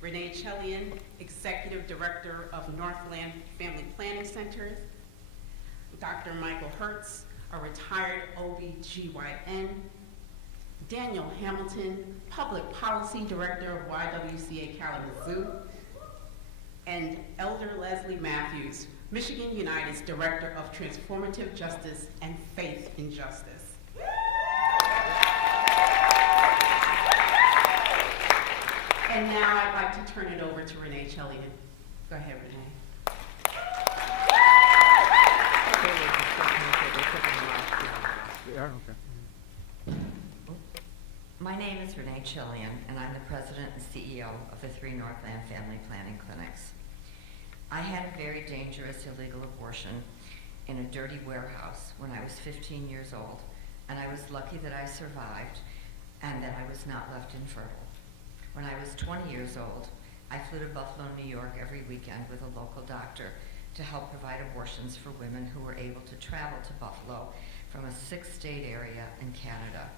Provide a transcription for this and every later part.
Renee Chelian, Executive Director of Northland Family Planning Center, Dr. Michael Hertz, a retired OBGYN, Daniel Hamilton, Public Policy Director of YWCA Kalamazoo, and Elder Leslie Matthews, Michigan United's Director of Transformative Justice and Faith in Justice. And now I'd like to turn it over to Renee Chelian. Go ahead, Renee. My name is Renee Chelian, and I'm the President and CEO of the 3 Northland Family Planning Clinics. I had a very dangerous illegal abortion in a dirty warehouse when I was 15 years old, and I was lucky that I survived and that I was not left infertile. When I was 20 years old, I flew to Buffalo, New York every weekend with a local doctor to help provide abortions for women who were able to travel to Buffalo from a 6-state area in Canada.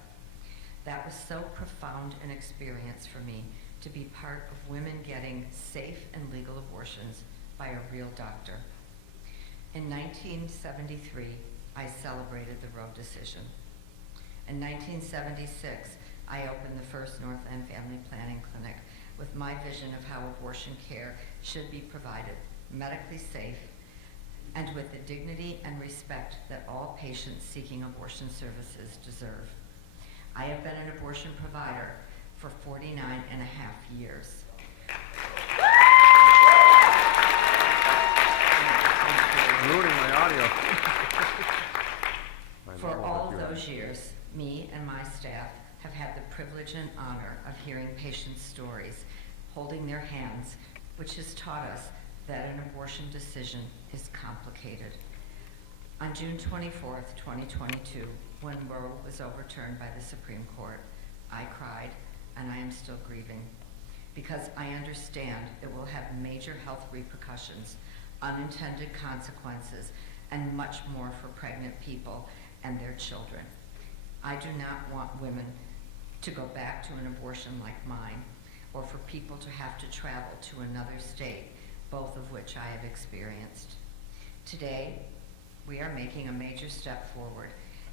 That was so profound an experience for me to be part of women getting safe and legal abortions by a real doctor. In 1973, I celebrated the Roe decision. In 1976, I opened the first Northland Family Planning Clinic with my vision of how abortion care should be provided, medically safe, and with the dignity and respect that all patients seeking abortion services deserve. I have been an abortion provider for 49 and a half years. Ruining my audio. For all of those years, me and my staff have had the privilege and honor of hearing patients' stories, holding their hands, which has taught us that an abortion decision is complicated. On June 24th, 2022, when Roe was overturned by the Supreme Court, I cried, and I am still grieving, because I understand it will have major health repercussions, unintended consequences, and much more for pregnant people and their children. I do not want women to go back to an abortion like mine, or for people to have to travel to another state, both of which I have experienced. Today, we are making a major step forward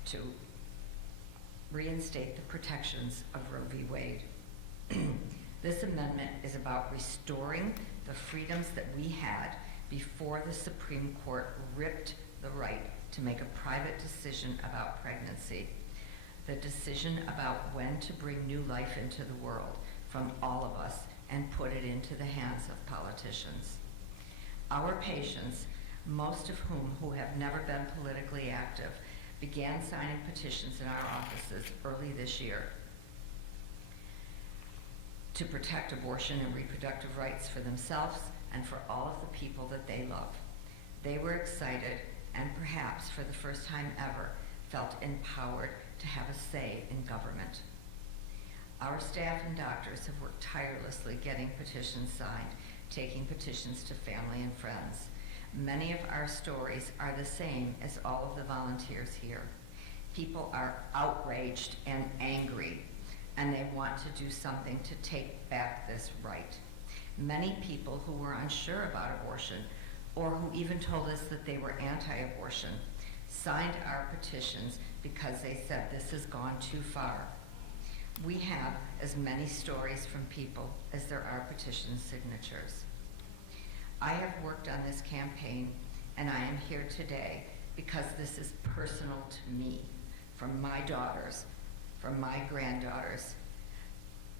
to reinstate the protections of Roe v. Wade. This amendment is about restoring the freedoms that we had before the Supreme Court ripped the right to make a private decision about pregnancy, the decision about when to bring new life into the world from all of us and put it into the hands of politicians. Our patients, most of who have never been politically active, began signing petitions in our offices early this year to protect abortion and reproductive rights for themselves and for all of the people that they love. They were excited and perhaps for the first time ever felt empowered to have a say in government. Our staff and doctors have worked tirelessly getting petitions signed, taking petitions to family and friends. Many of our stories are the same as all of the volunteers here. People are outraged and angry, and they want to do something to take back this right. Many people who were unsure about abortion, or who even told us that they were anti-abortion, signed our petitions because they said this has gone too far. We have as many stories from people as there are petition signatures. I have worked on this campaign, and I am here today because this is personal to me, from my daughters, from my granddaughters,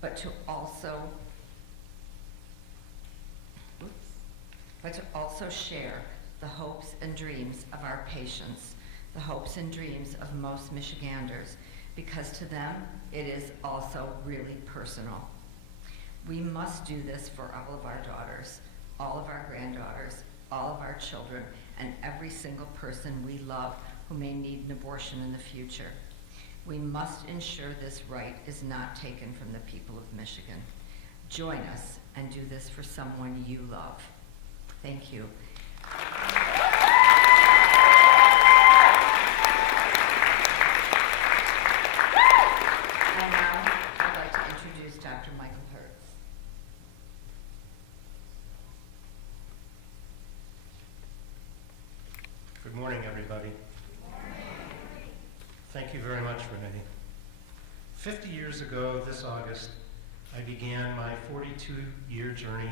but to also share the hopes and dreams of our patients, the hopes and dreams of most Michiganders, because to them it is also really personal. We must do this for all of our daughters, all of our granddaughters, all of our children, and every single person we love who may need an abortion in the future. We must ensure this right is not taken from the people of Michigan. Join us and do this for someone you love. Thank you. And now I'd like to introduce Dr. Michael Hertz. morning, everybody. Thank you very much, Renee. 50 years ago this August, I began my 42-year journey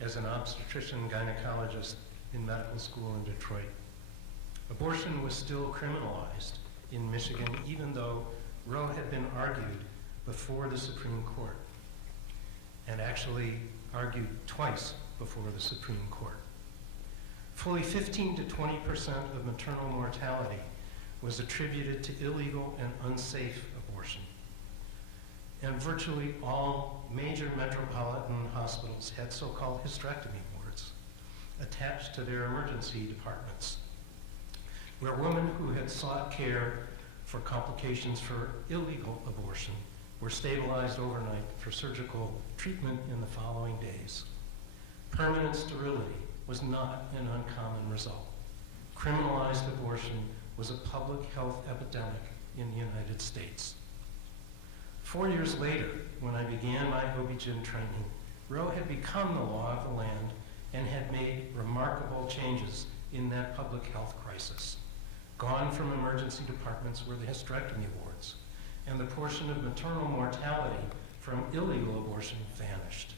as an obstetrician-gynecologist in medical school in Detroit. Abortion was still criminalized in Michigan, even though Roe had been argued before the Supreme Court, and actually argued twice before the Supreme Court. Fully 15 to 20% of maternal mortality was attributed to illegal and unsafe abortion. And virtually all major metropolitan hospitals had so-called hysterectomy wards attached to their emergency departments, where women who had sought care for complications for illegal abortion were stabilized overnight for surgical treatment in the following days. Permanent sterility was not an uncommon result. Criminalized abortion was a public health epidemic in the United States. 4 years later, when I began my OB-GYN training, Roe had become the law of the land and had made remarkable changes in that public health crisis. Gone from emergency departments were the hysterectomy wards, and the portion of maternal mortality from illegal abortion vanished.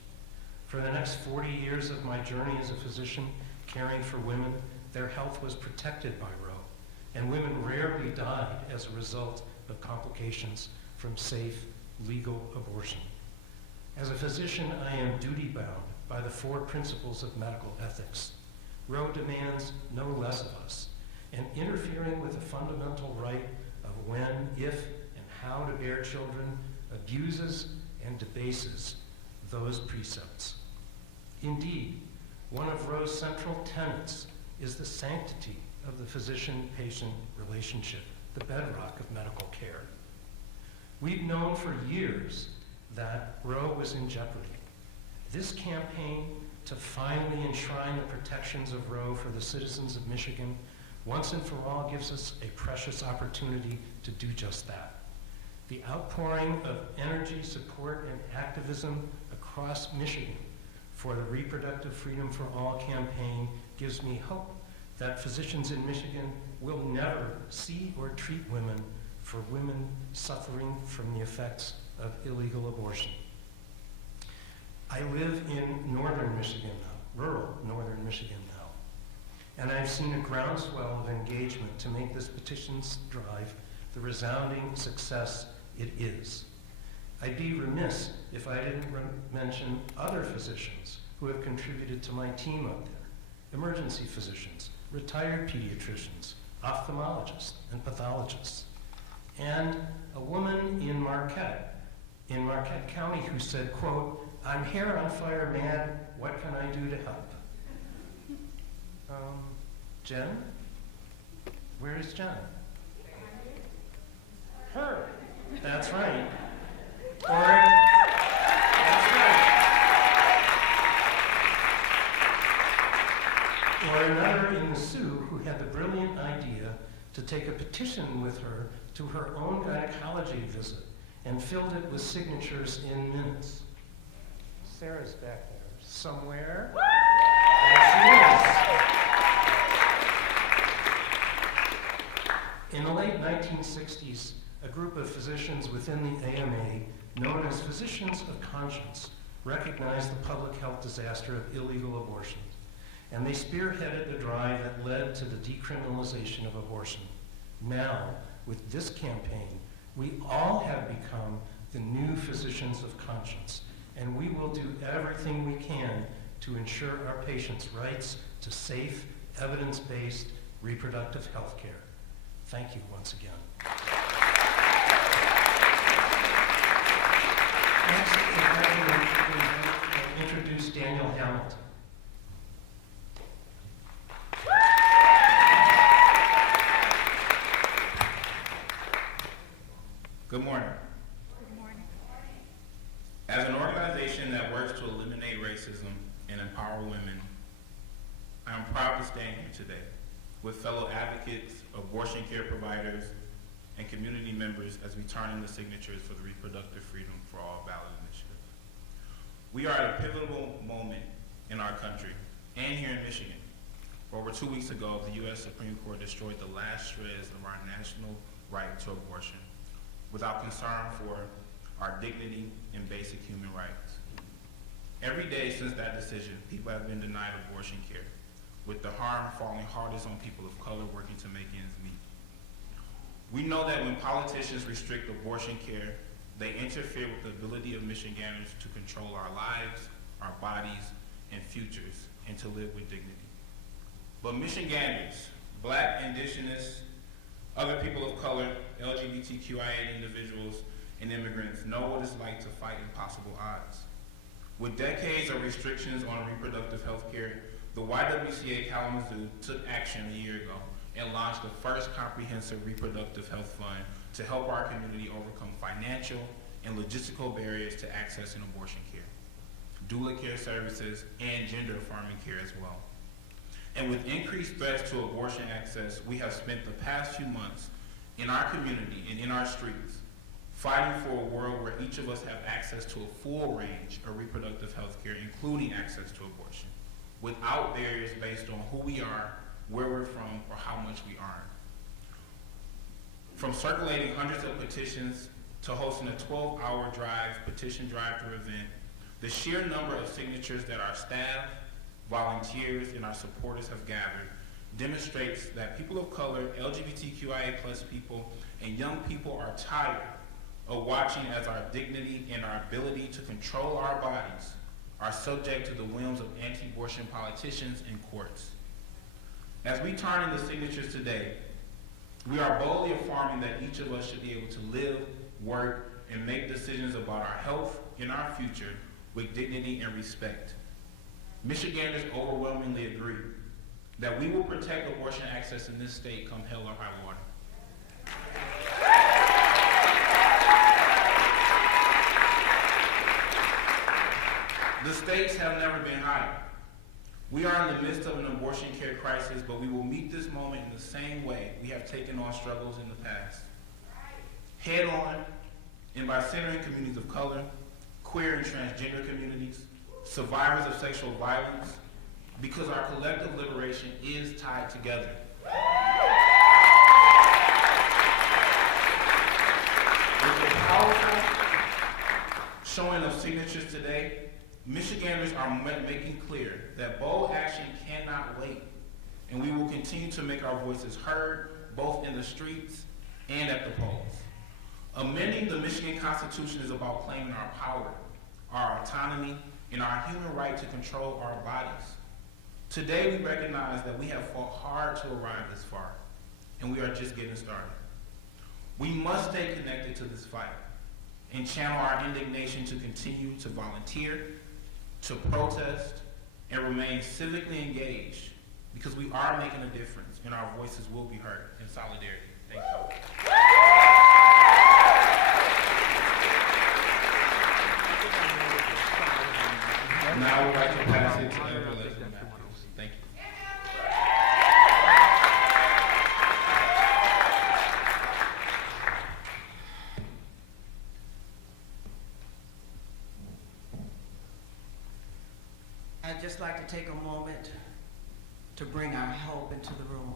For the next 40 years of my journey as a physician caring for women, their health was protected by Roe, and women rarely died as a result of complications from safe, legal abortion. As a physician, I am duty-bound by the 4 principles of medical ethics. Roe demands no less of us, and interfering with the fundamental right of when, if, and how to bear children abuses and debases those precepts. Indeed, one of Roe's central tenets is the sanctity of the physician-patient relationship, the bedrock of medical care. We've known for years that Roe was in jeopardy. This campaign to finally enshrine the protections of Roe for the citizens of Michigan once and for all gives us a precious opportunity to do just that. The outpouring of energy, support, and activism across Michigan for the Reproductive Freedom for All campaign gives me hope that physicians in Michigan will never see or treat women for women suffering from the effects of illegal abortion. I live in northern Michigan now, rural northern Michigan now, and I've seen a groundswell of engagement to make this petitions drive the resounding success it is. I'd be remiss if I didn't mention other physicians who have contributed to my team up there: emergency physicians, retired pediatricians, ophthalmologists, and pathologists. And a woman in Marquette County who said, quote, "I'm hair on fire mad, what can I do to help?" Jen? Where is Jen? Her. That's right. That's right. Or another in the Sioux who had the brilliant idea to take a petition with her to her own gynecology visit and filled it with signatures in minutes. Sarah's back there somewhere. There she is. In the late 1960s, a group of physicians within the AMA, known as Physicians of Conscience, recognized the public health disaster of illegal abortion, and they spearheaded the drive that led to the decriminalization of abortion. Now, with this campaign, we all have become the new physicians of conscience, and we will do everything we can to ensure our patients' rights to safe, evidence-based reproductive health care. Thank you once again. Next, I'd like to introduce Daniel Hamilton. Good morning. Good morning. As an organization that works to eliminate racism and empower women, I am proud to stand here today with fellow advocates, abortion care providers, and community members as we turn in the signatures for the Reproductive Freedom for All ballot initiative. We are at a pivotal moment in our country and here in Michigan, over 2 weeks ago, the U.S. Supreme Court destroyed the last shreds of our national right to abortion without concern for our dignity and basic human rights. Every day since that decision, people have been denied abortion care, with the harm falling hardest on people of color working to make ends meet. We know that when politicians restrict abortion care, they interfere with the ability of Michiganders to control our lives, our bodies, and futures, and to live with dignity. But Michiganders, Black, Indigenous, other people of color, LGBTQIA individuals, and immigrants know what it's like to fight impossible odds. With decades of restrictions on reproductive health care, the YWCA Kalamazoo took action a year ago and launched the first comprehensive reproductive health fund to help our community overcome financial and logistical barriers to accessing abortion care, doula care services, and gender-affirming care as well. And with increased threats to abortion access, we have spent the past few months in our community and in our streets fighting for a world where each of us have access to a full range of reproductive health care, including access to abortion, without barriers based on who we are, where we're from, or how much we earn. From circulating hundreds of petitions to hosting a 12-hour petition drive-through event, the sheer number of signatures that our staff, volunteers, and our supporters have gathered demonstrates that people of color, LGBTQIA+ people, and young people are tired of watching as our dignity and our ability to control our bodies are subject to the whims of anti-abortion politicians and courts. As we turn in the signatures today, we are boldly affirming that each of us should be able to live, work, and make decisions about our health and our future with dignity and respect. Michiganders overwhelmingly agree that we will protect abortion access in this state come hell or high water. The stakes have never been higher. We are in the midst of an abortion care crisis, but we will meet this moment in the same way we have taken on struggles in the past. Head on, and by centering communities of color, queer and transgender communities, survivors of sexual violence, because our collective liberation is tied together. With the powerful showing of signatures today, Michiganders are making clear that bold action cannot wait, and we will continue to make our voices heard both in the streets and at the polls. Amending the Michigan Constitution is about claiming our power, our autonomy, and our human right to control our bodies. Today we recognize that we have fought hard to arrive this far, and we are just getting started. We must stay connected to this fight and channel our indignation to continue to volunteer, to protest, and remain civically engaged, because we are making a difference and our voices will be heard in solidarity. Thank you. Now I would like to pass it to Elder Leslie Matthews. Thank you. I'd just like to take a moment to bring our help into the room.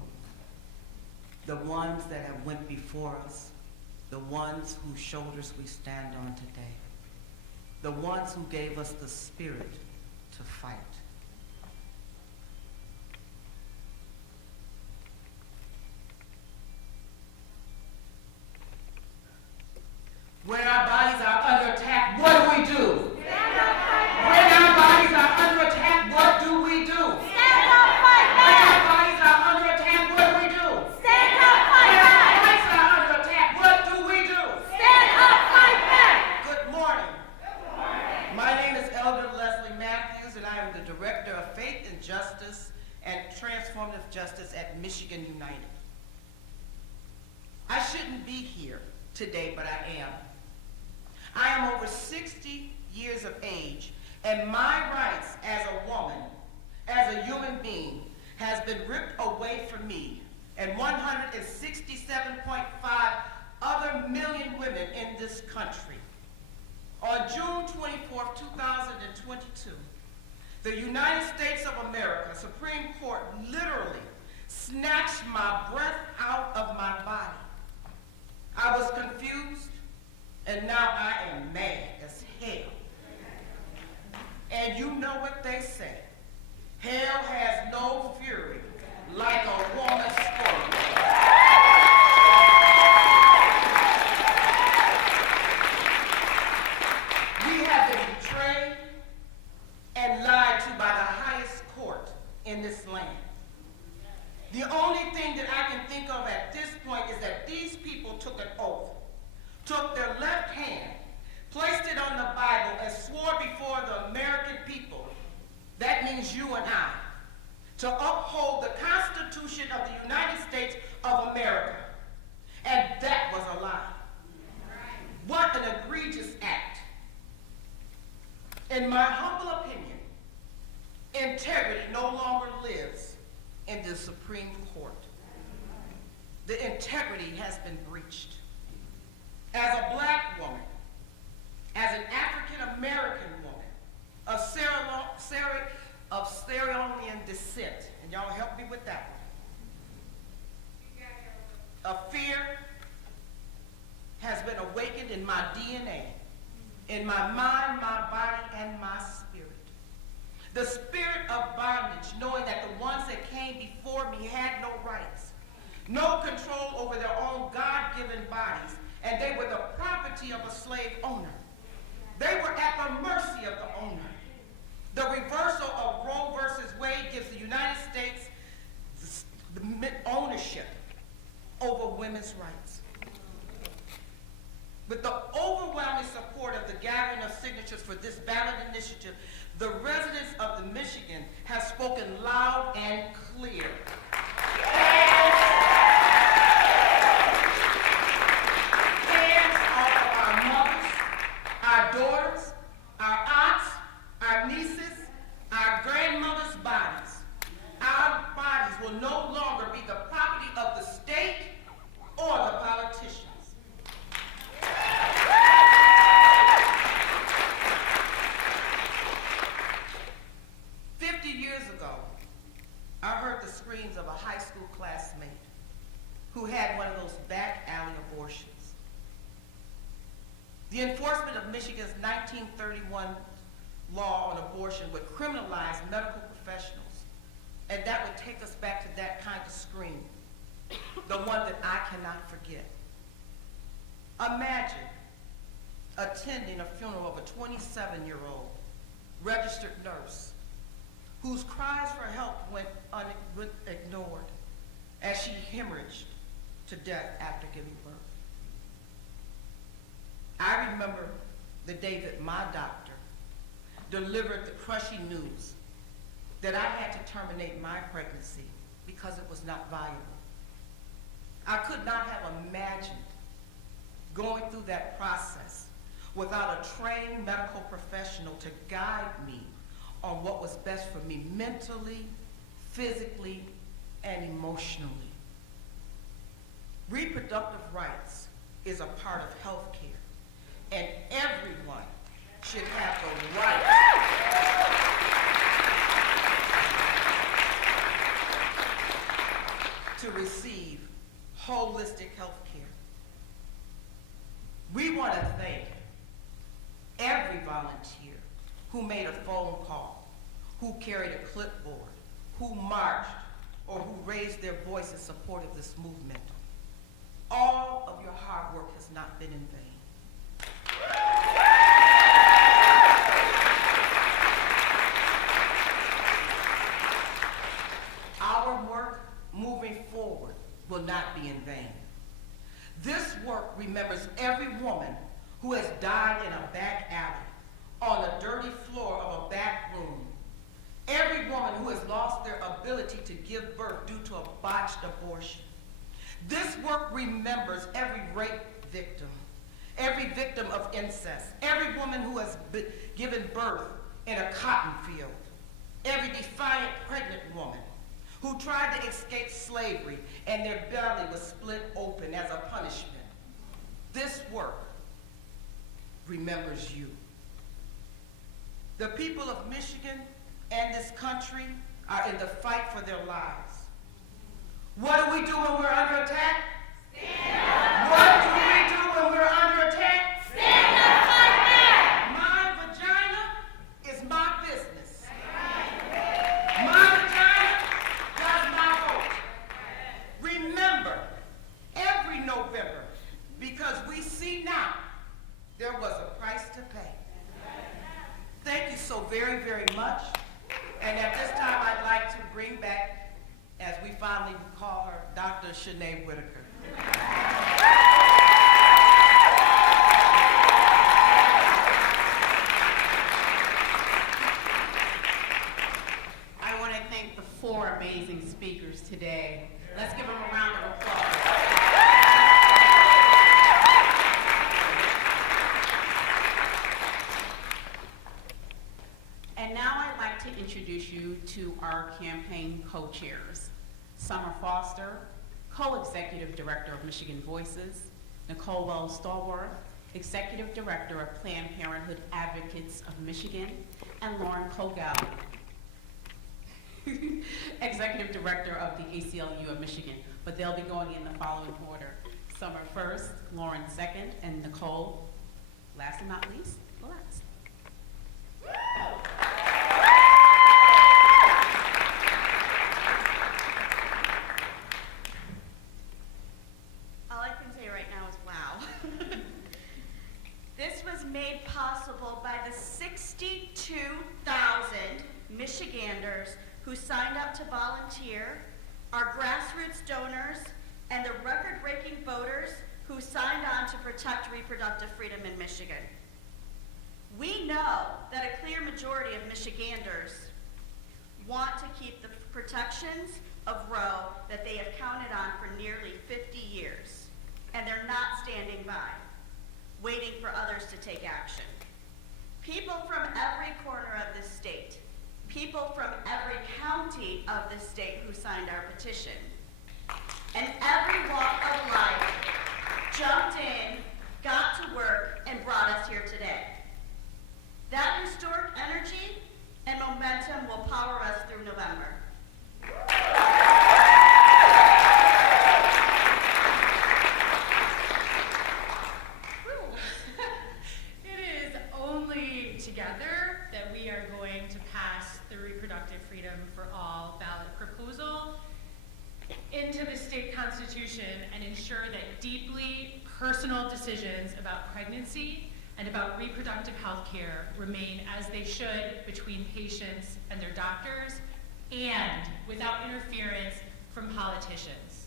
The ones that have went before us, the ones whose shoulders we stand on today, the ones who gave us the spirit to fight. When our bodies are under attack, what do we do? Stand up, fight back. When our bodies are under attack, what do we do? Stand up, fight back. When our bodies are under attack, what do we do? Stand up, fight back. When our bodies are under attack, what do we do? Stand up, fight back. Good morning. Good morning. My name is Elder Leslie Matthews, and I am the Director of Faith and Justice and Transformative Justice at Michigan United. I shouldn't be here today, but I am. I am over 60 years of age, and my rights as a woman, as a human being, has been ripped away from me and 167.5 other million women in this country. On June 24, 2022, The United States of America Supreme Court literally snatched my breath out of my body. I was confused, and now I am mad as hell. And you know what they say. Hell has no fury like a woman scorned. We have been betrayed and lied to by the highest court in this land. The only thing that I can think of at this point is that these people took an oath, took their left hand, placed it on the Bible, and swore before the American people, that means you and I, to uphold the Constitution of the United States of America. And that was a lie. What an egregious act. In my humble opinion, integrity no longer lives in the Supreme Court. The integrity has been breached. As a black woman, as an African American woman, of Sierra Leonean descent, and y'all help me with that one. A fear has been awakened in my DNA, in my mind, my body, and my spirit. The spirit of bondage, knowing that the ones that came before me had no rights, no control over their own God-given bodies, and they were the property of a slave owner. They were at the mercy of the owner. The reversal of Roe versus Wade gives the United States the ownership over women's rights. With the overwhelming support of the gathering of signatures for this ballot initiative, the residents of the Michigan have spoken loud and clear. Hands off of our mothers, our daughters, our aunts, our nieces, our grandmothers' bodies. Our bodies will no longer be the property of the state or the politicians. I heard the screams of a high school classmate who had one of those back alley abortions. The enforcement of Michigan's 1931 law on abortion would criminalize medical professionals, and that would take us back to that kind of scream, the one that I cannot forget. Imagine attending a funeral of a 27-year-old registered nurse whose cries for help went ignored as she hemorrhaged to death after giving birth. I remember the day that my doctor delivered the crushing news that I had to terminate my pregnancy because it was not viable. I could not have imagined going through that process without a trained medical professional to guide me on what was best for me mentally, physically, and emotionally. Reproductive rights is a part of health care, and everyone should have the right to receive holistic health care. We want to thank every volunteer who made a phone call, who carried a clipboard, who marched, or who raised their voice in support of this movement. All of your hard work has not been in vain. Our work moving forward will not be in vain. This work remembers every woman who has died in a back alley, on a dirty floor of a back room. Every woman who has lost their ability to give birth due to a botched abortion. This work remembers every rape victim, every victim of incest, every woman who has given birth in a cotton field, every defiant pregnant woman who tried to escape slavery and their belly was split open as a punishment. This work remembers you. The people of Michigan and and this country are in the fight for their lives. What do we do when we're under attack? Stand up. What do we do when we're under attack? Stand up, fight back. My vagina is my business. My vagina does my vote. Remember, every November, because we see now there was a price to pay. Thank you so very, very much. And at this time, I'd like to bring back, as we finally call her, Dr. Shanae Whitaker. I want to thank the 4 amazing speakers today. Let's give them a round of applause. And now I'd like to introduce you to our campaign co-chairs. Summer Foster, co-executive director of Michigan Voices, Nicole Wells Stallworth, executive director of Planned Parenthood Advocates of Michigan, and Lauren Kogal, executive director of the ACLU of Michigan. But they'll be going in the following order: Summer first, Lauren second, and Nicole, last and not least, last. All I can say right now is wow. This was made possible by the 62,000 Michiganders who signed up to volunteer, our grassroots donors, and the record-breaking voters who signed on to protect reproductive freedom in Michigan. We know that a clear majority of Michiganders want to keep the protections of Roe that they have counted on for nearly 50 years, and they're not standing by, waiting for others to take action. People from every corner of the state, people from every county of the state who signed our petition, and every walk of life jumped in, got to work, and brought us here today. That historic energy and momentum will power us through November. It is only together that we are going to pass the Reproductive Freedom for All ballot proposal into the state constitution and ensure that deeply personal decisions about pregnancy and about reproductive health care remain as they should between patients and their doctors, and without interference from politicians.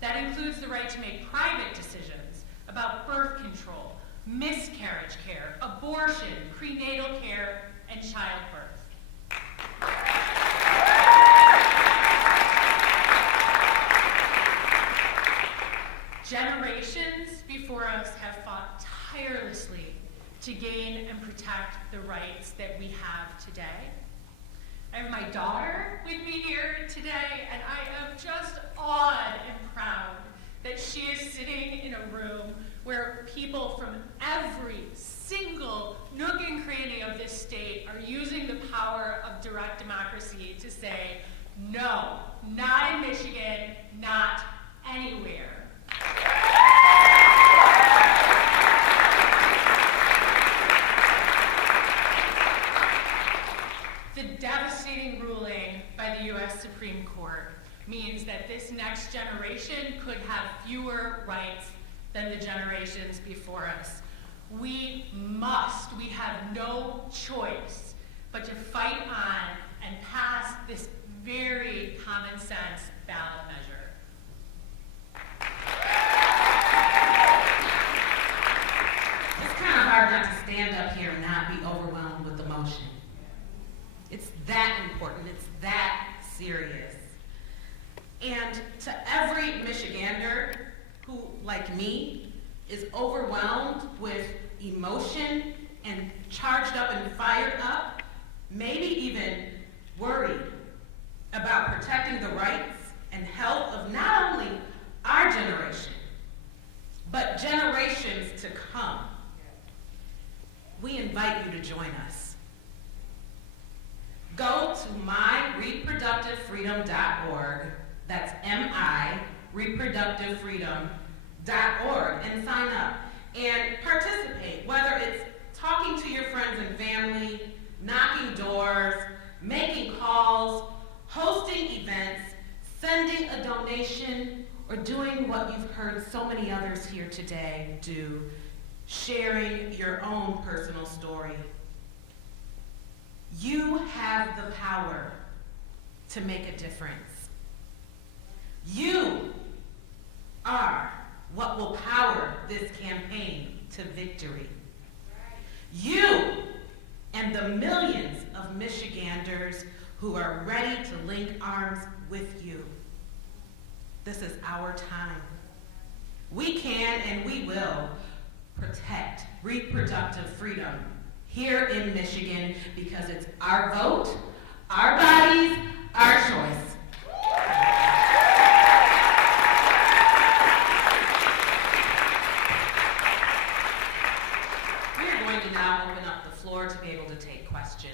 That includes the right to make private decisions about birth control, miscarriage care, abortion, prenatal care, and childbirth. Generations before us have fought tirelessly to gain and protect the rights that we have today. I have my daughter with me here today, and I am just awed and proud that she is sitting in a room where people from every single nook and cranny of this state are using the power of direct democracy to say, no, not in Michigan, not anywhere. The devastating ruling by the U.S. Supreme Court means that this next generation could have fewer rights than the generations before us. We have no choice but to fight on and pass this very common sense ballot measure. It's kind of hard not to stand up here and not be overwhelmed with emotion. It's that important. It's that serious. And to every Michigander who, like me, is overwhelmed with emotion and charged up and fired up, maybe even worried about protecting the rights and health of not only our generation, but generations to come, we invite you to join us. Go to myreproductivefreedom.org, that's reproductivefreedom.org, and sign up and participate, whether it's talking to your friends and family, knocking doors, making calls, hosting events, sending a donation, or doing what you've heard so many others here today do, sharing your own personal story. You have the power to make a difference. You are what will power this campaign to victory. You and the millions of Michiganders who are ready to link arms with you. This is our time. We can and we will protect reproductive freedom here in Michigan because it's our vote, our bodies, our choice. We are going to now open up the floor to be able to take questions.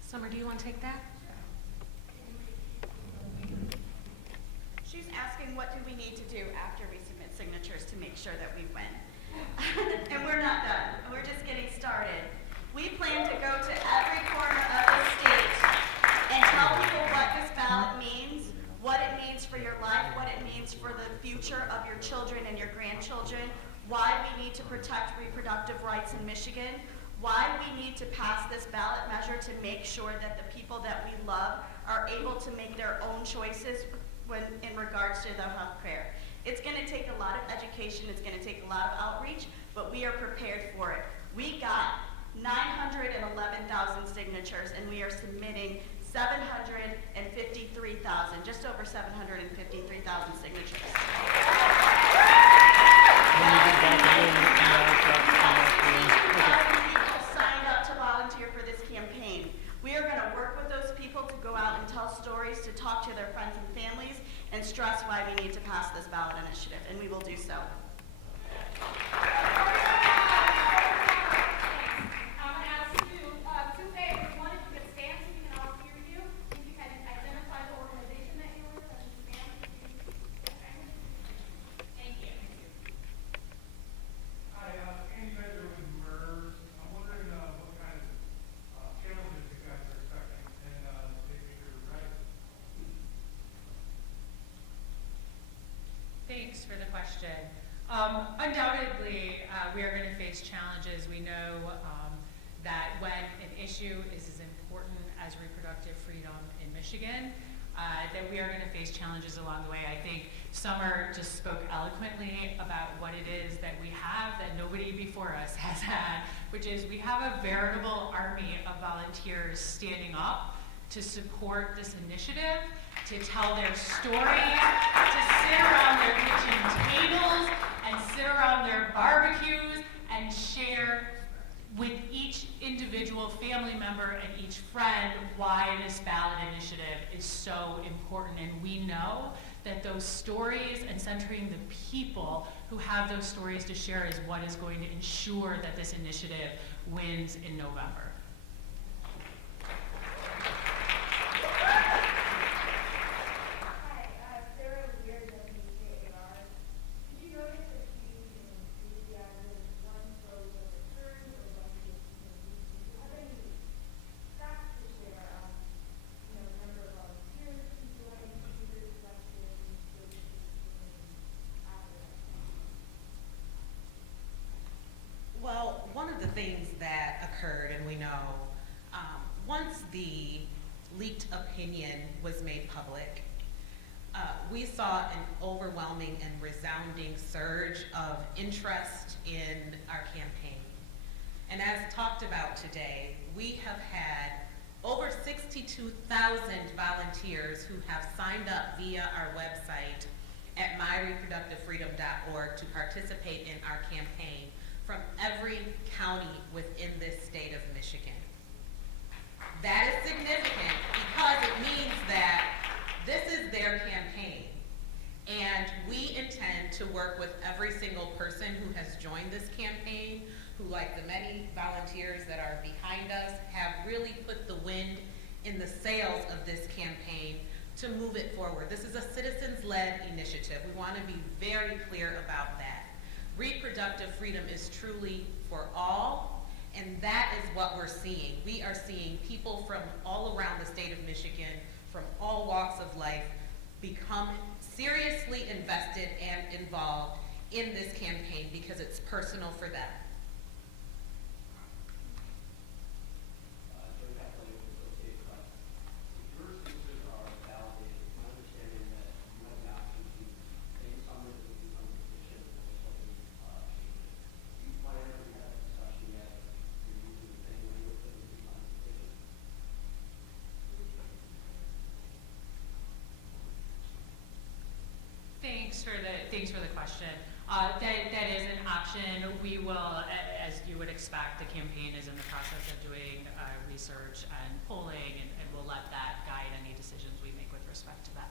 Summer, do you want to take that? She's asking what do we need to do after we submit signatures to make sure that we win. And we're not done. We're just getting started. We plan to go to every corner of the state and tell people what this ballot means, what it means for your life, what it means for the future of your children and your grandchildren, why we need to protect reproductive rights in Michigan, why we need to pass this ballot measure to make sure that the people that we love are able to make their own choices when in regards to the health care. It's going to take a lot of education, it's going to take a lot of outreach, but we are prepared for it. We got 911,000 signatures and we are submitting 753,000, just over 753,000 signatures. Signed up to volunteer for this campaign. We are going to work with those people to go out and tell stories, to talk to their friends and families, and stress why we need to pass this ballot initiative, and we will do so. Thanks for the question. Undoubtedly, we are going to face challenges. We know that when an issue is as important as reproductive freedom in Michigan, that we are going to face challenges along the way. I think Summer just spoke eloquently about what it is that we have that nobody before us has had, which is we have a veritable army of volunteers standing up to support this initiative, to tell their stories, to sit around their kitchen tables and sit around their barbecues and share with each individual family member and each friend why this ballot initiative is so important. And we know that those stories and centering the people who have those stories to share is what is going to ensure that this initiative wins in November. Well, one of the things that occurred, and we know, once the leaked opinion was made public, we saw an overwhelming and resounding surge of interest in our campaign. And as talked about today, we have had over 62,000 volunteers who have signed up via our website at myreproductivefreedom.org to participate in our campaign from every county within this state of Michigan. That is significant because it means that this is their campaign. And we intend to work with every single person who has joined this campaign, who, like the many volunteers that are behind us, have really put the wind in the sails of this campaign to move it forward. This is a citizens-led initiative. We want to be very clear about that. Reproductive freedom is truly for all, and that is what we're seeing. We are seeing people from all around the state of Michigan, from all walks of life, become seriously invested and involved in this campaign because it's personal for them. Thanks for the question. That is an option. We will, as you would expect, the campaign is in the process of doing research and polling, and we'll let that guide any decisions we make with respect to that.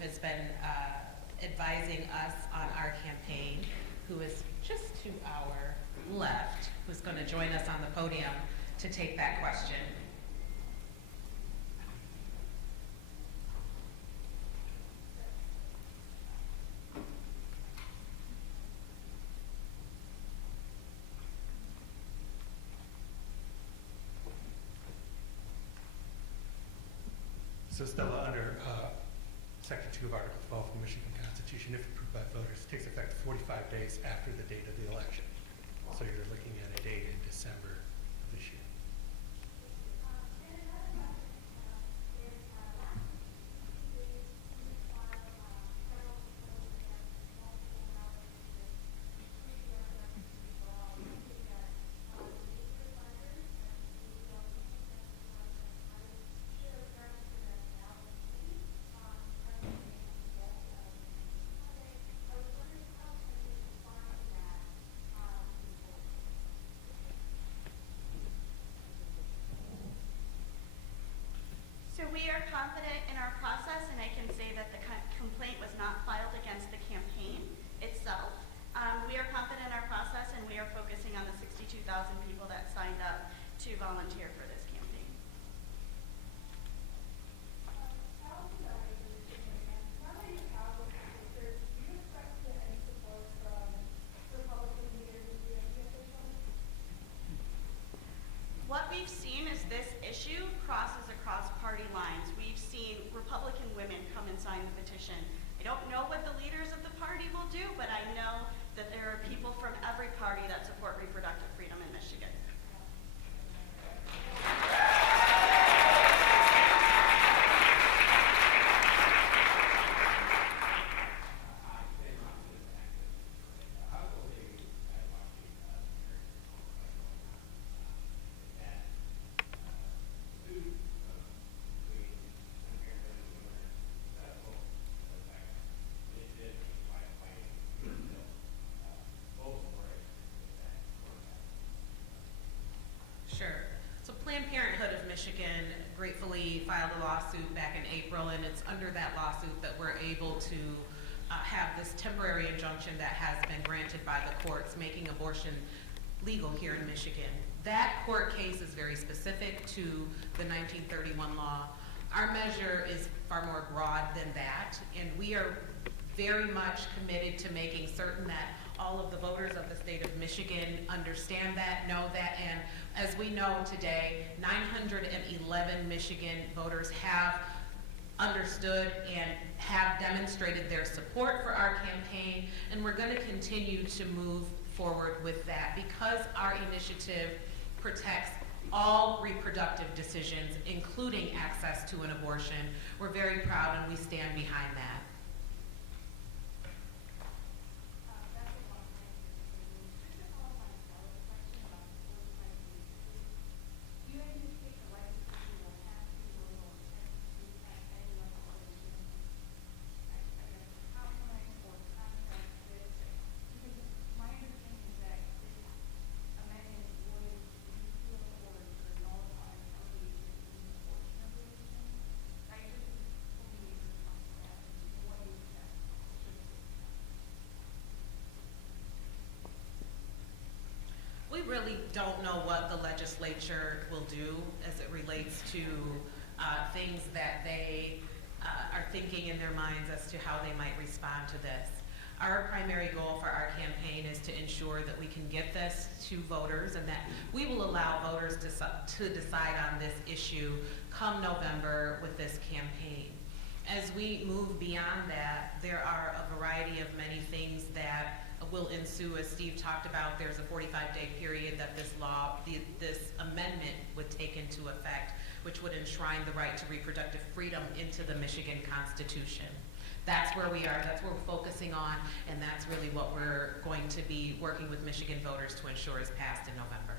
Has been advising us on our campaign, who is just to our left, who's going to join us on the podium to take that question. So Stella, under Section 2 of Article 12 of the Michigan Constitution, if approved by voters, takes effect 45 days after the date of the election. So you're looking at a date in December of this year. So we are confident in our process, and I can say that the complaint was not filed against the campaign itself. We are confident in our process, and we are focusing on the 62,000 people that signed up to volunteer for this campaign. What we've seen is this issue crosses across party lines. We've seen Republican women come and sign the petition. I don't know what the leaders of the party will do, but I know that there are people from every party that support reproductive freedom in Michigan. Sure. So Planned Parenthood of Michigan gratefully filed a lawsuit back in April, and it's under that lawsuit that we're able to have this temporary injunction that has been granted by the courts, making abortion legal here in Michigan. That court case is very specific to the 1931 law. Our measure is far more broad than that, and we are very much committed to making certain that all of the voters of the state of Michigan understand that, know that, and as we know today, 911 Michigan voters have understood and have demonstrated their support for our campaign, and we're going to continue to move forward with that because our initiative protects all reproductive decisions, including access to an abortion. We're very proud and we stand behind that. We really don't know what the legislature will do as it relates to things that they are thinking in their minds as to how they might respond to this. Our primary goal for our campaign is to ensure that we can get this to voters and that we will allow voters to decide on this issue come November with this campaign. As we move beyond that, there are a variety of many things that will ensue. As Steve talked about, there's a 45-day period that this law, this amendment would take into effect, which would enshrine the right to reproductive freedom into the Michigan Constitution. That's where we are, that's what we're focusing on, and that's really what we're going to be working with Michigan voters to ensure is passed in November.